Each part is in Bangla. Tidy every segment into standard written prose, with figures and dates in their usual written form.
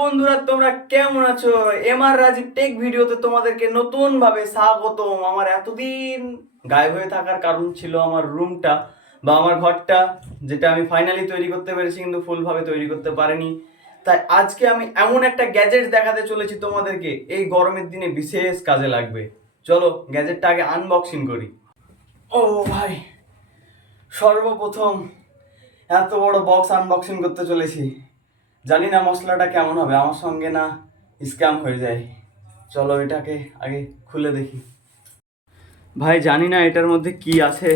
বন্ধুরা, তোমরা কেমন আছো? এমআর রাজীব টেক ভিডিওতে তোমাদেরকে নতুন ভাবে স্বাগতম। আমার এতদিন গায়েব হয়ে থাকার কারণ ছিল আমার রুমটা বা আমার ঘরটা, যেটা আমি ফাইনালি তৈরি করতে পেরেছি কিন্তু ফুলভাবে তৈরি করতে পারিনি। তাই আজকে আমি এমন একটা গ্যাজেট দেখাতে চলেছি তোমাদেরকে, এই গরমের দিনে বিশেষ কাজে লাগবে। চলো গ্যাজেটটা আগে আনবক্সিং করি। ও ভাই, সর্বপ্রথম এত বড় বক্স আনবক্সিং করতে চলেছি। জানি না মশলাটা কেমন হবে, আমার সঙ্গে না স্ক্যাম হয়ে যায়। চলো এটাকে আগে খুলে দেখি। ভাই জানি না এটার মধ্যে কি আছে,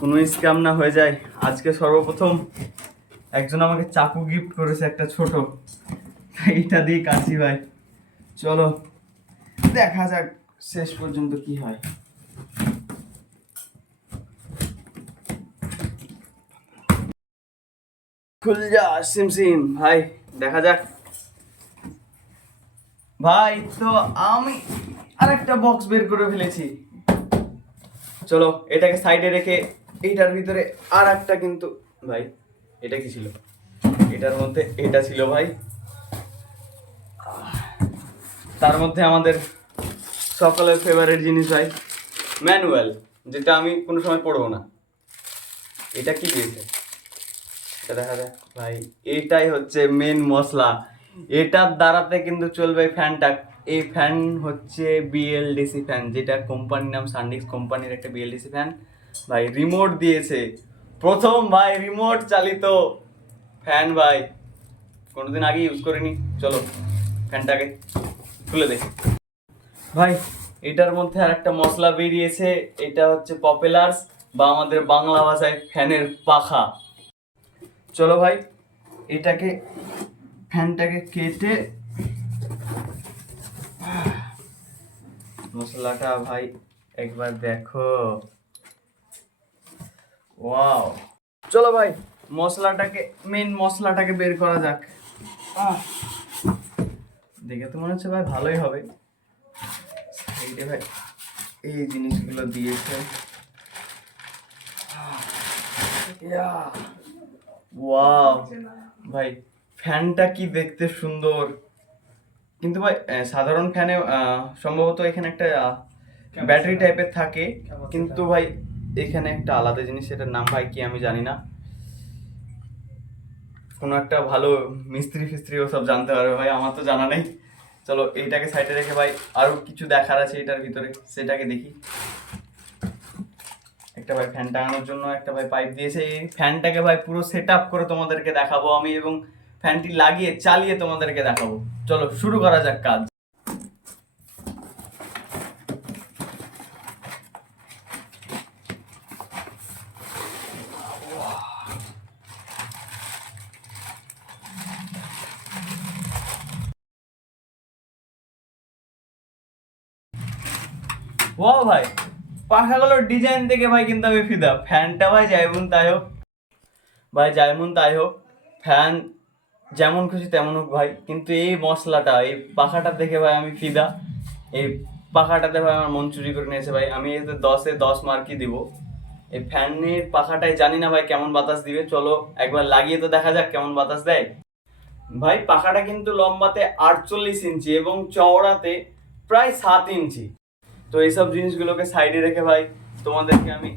কোনো স্ক্যাম না হয়ে যায়। আজকে সর্বপ্রথম একজন আমাকে চাকু গিফট করেছে, একটা ছোট, এইটা দিয়ে কাটছি ভাই। চলো দেখা যাক শেষ পর্যন্ত কি হয়। খুল যা সিম ভাই, দেখা যাক। ভাই তো আমি আরেকটা বক্স বের করে ফেলেছি। চলো এটাকে সাইডে রেখে এইটার ভিতরে আর একটা, কিন্তু ভাই এটা কি ছিল? এটার মধ্যে এটা ছিল ভাই। তার মধ্যে আমাদের সকলের ফেভারিট জিনিস ভাই, ম্যানুয়াল, যেটা আমি কোনো সময় পড়বো না। এটা কি দিয়েছে এটা দেখা যাক ভাই। এটাই হচ্ছে মেন মশলা, এটার দ্বারাতে কিন্তু চলবে ফ্যানটা। এই ফ্যান হচ্ছে বিএলডিসি ফ্যান, যেটা কোম্পানির নাম সানডিক্স কোম্পানির একটা বিএলডিসি ফ্যান ভাই। রিমোট দিয়েছে, প্রথম ভাই রিমোট চালিত ফ্যান ভাই, কোনোদিন আগে ইউজ করিনি। চলো ফ্যানটাকে খুলে দেখি ভাই। এটার মধ্যে আর একটা মশলা বেরিয়েছে, এটা হচ্ছে পপুলার্স বা আমাদের বাংলা ভাষায় ফ্যানের পাখা। চলো ভাই এটাকে, ফ্যানটাকে কেটে মশলাটা ভাই একবার দেখো। ওয়াও, চলো ভাই মশলাটাকে, মেন মশলাটাকে বের করা যাক। দেখে তো মনে হচ্ছে ভাই ভালোই হবে। সাইডে ভাই এই জিনিসগুলো দিয়েছে। ওয়াও ভাই, ফ্যানটা কি দেখতে সুন্দর। কিন্তু ভাই সাধারণ ফ্যানে সম্ভবত এখানে একটা ব্যাটারি টাইপের থাকে, কিন্তু ভাই এখানে একটা আলাদা জিনিস, এটার নাম ভাই কি আমি জানি না। কোনো একটা ভালো মিস্ত্রি ফিস্ত্রি ওসব জানতে পারবে ভাই, আমার তো জানা নেই। চলো এইটাকে সাইডে রেখে ভাই আরো কিছু দেখার আছে এটার ভিতরে, সেটাকে দেখি। একটা ভাই ফ্যান টাঙানোর জন্য একটা ভাই পাইপ দিয়েছে। এই ফ্যানটাকে ভাই পুরো সেট আপ করে তোমাদেরকে দেখাবো আমি, এবং ফ্যানটি লাগিয়ে চালিয়ে তোমাদেরকে দেখাবো। চলো শুরু করা যাক কাজ। ও ভাই, পাখাগুলোর ডিজাইন দেখে ভাই কিন্তু আমি ফিদা। ফ্যানটা ভাই যাইমুন তাই হোক ভাই, যাইমুন তাই হোক, ফ্যান যেমন খুশি তেমন হোক ভাই, কিন্তু এই মশলাটা, এই পাখাটা দেখে ভাই আমি ফিদা। এই পাখাটাতে ভাই আমার মন চুরি করে নিয়েছে ভাই। আমি এতে 10-এ 10 মার্কই দিব। এই ফ্যানের পাখাটাই জানি না ভাই কেমন বাতাস দিবে। চলো একবার লাগিয়ে তো দেখা যাক কেমন বাতাস দেয়। ভাই পাখাটা কিন্তু লম্বাতে 48 ইঞ্চি এবং চওড়াতে প্রায় 7 ইঞ্চি। তো এইসব জিনিসগুলোকে সাইডে রেখে ভাই তোমাদেরকে আমি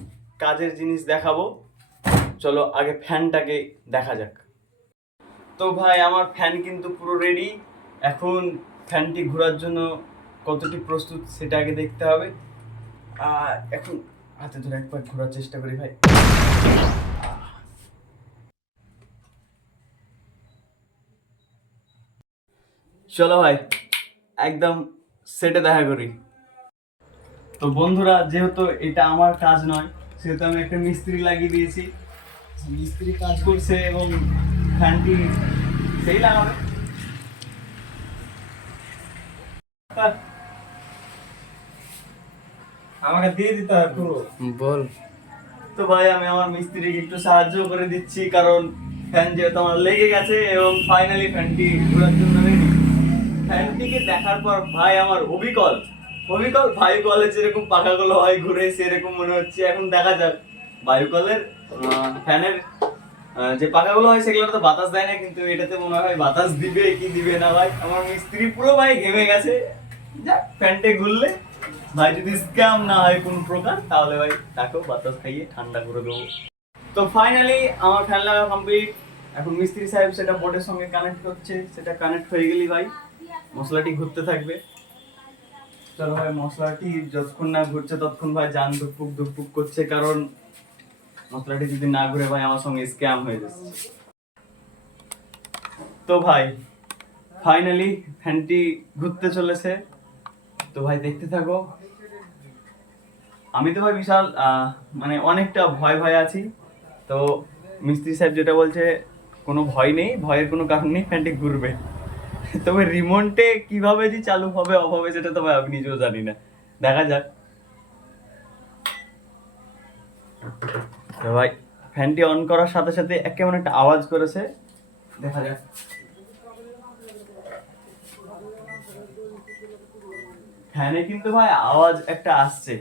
কাজের জিনিস দেখাবো। চলো আগে ফ্যানটাকে দেখা যাক। তো ভাই আমার ফ্যান কিন্তু পুরো রেডি। এখন ফ্যানটি ঘোরার জন্য কতটি প্রস্তুত সেটা আগে দেখতে হবে। এখন হাতে ধরে একবার ঘোরার চেষ্টা করি ভাই। চলো ভাই একদম সেটে দেখা করি। তো বন্ধুরা, যেহেতু এটা আমার কাজ নয়, সেহেতু আমি একটা মিস্ত্রি লাগিয়ে দিয়েছি। মিস্ত্রি কাজ করছে এবং ফ্যানটি সেই লাগাবে। আমাকে দিয়ে দিতে হবে পুরো। বল। তো ভাই আমি আমার মিস্ত্রিকে একটু সাহায্য করে দিচ্ছি, কারণ ফ্যান যেহেতু আমার লেগে গেছে এবং ফাইনালি ফ্যানটি ঘোরার জন্য রেডি। ফ্যানটিকে দেখার পর ভাই আমার অবিকল অবিকল বায়ুকলে যেরকম পাখাগুলো হয় ঘুরে, সেরকম মনে হচ্ছে। এখন দেখা যাক বায়ুকলের ফ্যানের যে পাখাগুলো হয় সেগুলো তো বাতাস দেয় না, কিন্তু এটাতে মনে হয় বাতাস দিবে কি দিবে না ভাই। আমার মিস্ত্রি পুরো ভাই ঘেমে গেছে। যাক, ফ্যানটে ঘুরলে ভাই যদি স্ক্যাম না হয় কোন প্রকার, তাহলে ভাই তাকেও বাতাস খাইয়ে ঠান্ডা করে দেবো। তো ফাইনালি আমার ফ্যান লাগা কমপ্লিট। এখন মিস্ত্রি সাহেব সেটা বোর্ডের সঙ্গে কানেক্ট করছে, সেটা কানেক্ট হয়ে গেলেই ভাই মশলাটি ঘুরতে থাকবে। চলো ভাই, মশলাটি যতক্ষণ না ঘুরছে ততক্ষণ ভাই জান ধুকপুক ধুকপুক করছে, কারণ মশলাটি যদি না ঘুরে ভাই আমার সঙ্গে স্ক্যাম হয়ে যাচ্ছে। তো ভাই ফাইনালি ফ্যানটি ঘুরতে চলেছে, তো ভাই দেখতে থাকো। আমি তো ভাই বিশাল মানে অনেকটা ভয় ভয় আছি। তো মিস্ত্রি সাহেব যেটা বলছে কোনো ভয় নেই, ভয়ের কোনো কারণ নেই, ফ্যানটি ঘুরবে। তবে রিমোটে কিভাবে যে চালু হবে অভাবে সেটা তো ভাই আমি নিজেও জানি না, দেখা যাক। তো ভাই ফ্যানটি অন করার সাথে সাথে কেমন একটা আওয়াজ করেছে, দেখা যাক। ফ্যানে কিন্তু ভাই আওয়াজ একটা আসছে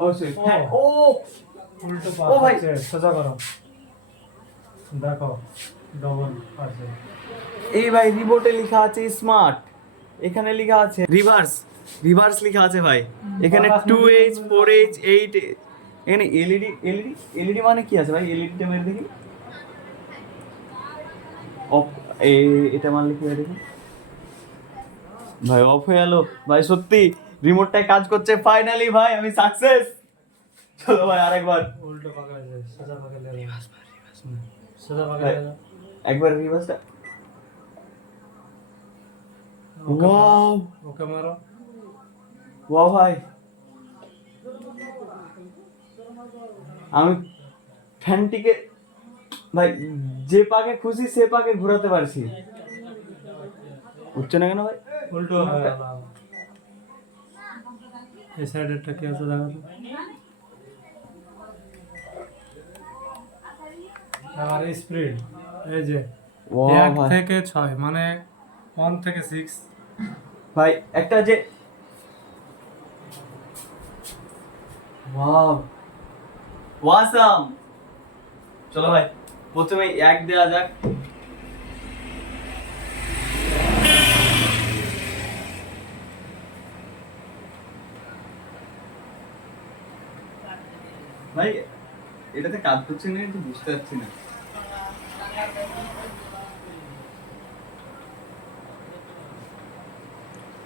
অবশ্যই। ও উল্টো ও ভাই, সোজা করো, দেখো ডবল আছে। এই ভাই রিমোটে লেখা আছে স্মার্ট, এখানে লেখা আছে রিভার্স, রিভার্স লেখা আছে ভাই। এখানে 2H 4H 8, এখানে এলইডি এলইডি এলইডি মানে কি আছে ভাই? এলইডিটা মেরে দেখি। অফ, এটা মারলে কি হয় দেখি ভাই, অফ হয়ে গেল ভাই। সত্যি রিমোটটাই কাজ করছে ফাইনালি ভাই, আমি সাকসেস। চলো ভাই আরেকবার, উল্টো পাকড়ে যায়, সোজা পাকড়ে ले लो, সোজা পাকড়ে ভাই ले लो। একবার রিভার্সটা। ওকে ওয়াও ওকে মারো। ওয়াও ভাই, আমি ফ্যানটিকে ভাই যে পাকে খুশি সে পাকে ঘোরাতে পারছি। উঠছে না কেন ভাই? উল্টো হয়ে গেল। এই সাইডেরটা কি আছে দেখো তো। আর স্পিড এই যে ওয়াও 1 ভাই, থেকে 6 মানে 1 থেকে 6। ভাই একটা যে ওয়াও ওয়াসাম। চলো ভাই প্রথমে এক দেওয়া যাক। ভাই এটাতে কাজ করছে না কিন্তু বুঝতে পারছি না।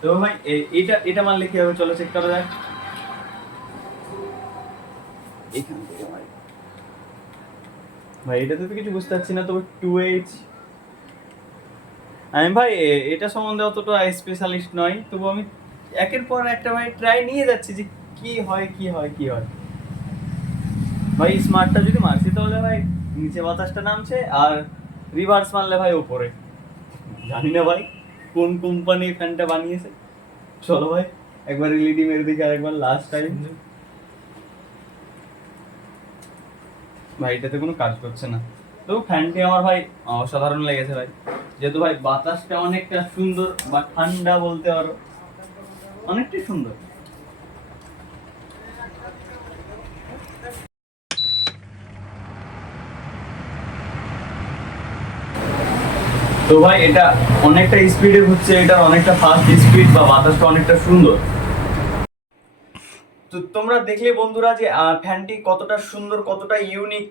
তো ভাই এটা এটা মারলে কি হবে? চলো চেক করা যাক এখান থেকে ভাই। ভাই এটাতে তো কিছু বুঝতে পারছি না, তবে 2H। আমি ভাই এটা সম্বন্ধে অতটা স্পেশালিস্ট নয়, তবু আমি একের পর একটা ভাই ট্রাই নিয়ে যাচ্ছি যে কি হয় কি হয় কি হয়। ভাই স্মার্টটা যদি মারছি তাহলে ভাই নিচে বাতাসটা নামছে, আর রিভার্স মারলে ভাই উপরে। জানি না ভাই কোন কোম্পানি ফ্যানটা বানিয়েছে। চলো ভাই একবার এলইডি মেরে দেখি আরেকবার লাস্ট টাইম। ভাই এটাতে কোনো কাজ করছে না, তো ফ্যানটি আমার ভাই অসাধারণ লেগেছে ভাই। যেহেতু ভাই বাতাসটা অনেকটা সুন্দর বা ঠান্ডা বলতে পারো, অনেকটাই সুন্দর। তো ভাই এটা অনেকটা স্পিডে ঘুরছে, এটা অনেকটা ফাস্ট স্পিড বা বাতাসটা অনেকটা সুন্দর। তো তোমরা দেখলে বন্ধুরা যে ফ্যানটি কতটা সুন্দর, কতটা ইউনিক।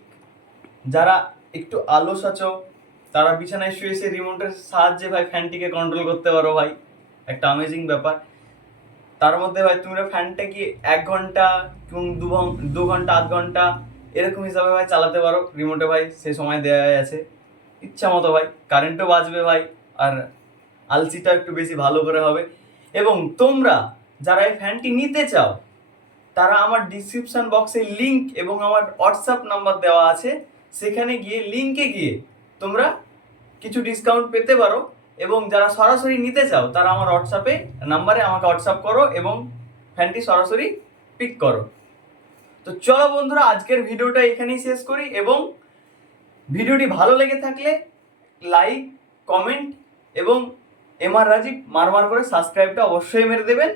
যারা একটু আলস আছো তারা বিছানায় শুয়ে এসে রিমোটের সাহায্যে ভাই ফ্যানটিকে কন্ট্রোল করতে পারো ভাই, একটা অ্যামেজিং ব্যাপার। তার মধ্যে ভাই তোমরা ফ্যানটা কি 1 ঘন্টা এবং 2 ঘন্টা 8 ঘন্টা এরকম হিসাবে ভাই চালাতে পারো রিমোটে ভাই, সে সময় দেওয়া আছে ইচ্ছা মতো ভাই। কারেন্টও বাঁচবে ভাই, আর আলসিটা একটু বেশি ভালো করে হবে। এবং তোমরা যারা এই ফ্যানটি নিতে চাও তারা আমার ডিসক্রিপশন বক্সে লিংক এবং আমার হোয়াটসঅ্যাপ নাম্বার দেওয়া আছে, সেখানে গিয়ে লিংকে গিয়ে তোমরা কিছু ডিসকাউন্ট পেতে পারো। এবং যারা সরাসরি নিতে চাও তারা আমার হোয়াটসঅ্যাপে নাম্বারে আমাকে হোয়াটসঅ্যাপ করো এবং ফ্যানটি সরাসরি পিক করো। তো চলো বন্ধুরা আজকের ভিডিওটা এখানেই শেষ করি, এবং ভিডিওটি ভালো লেগে থাকলে লাইক, কমেন্ট এবং এমআর রাজীব মারমার করে সাবস্ক্রাইবটা অবশ্যই মেরে দেবেন।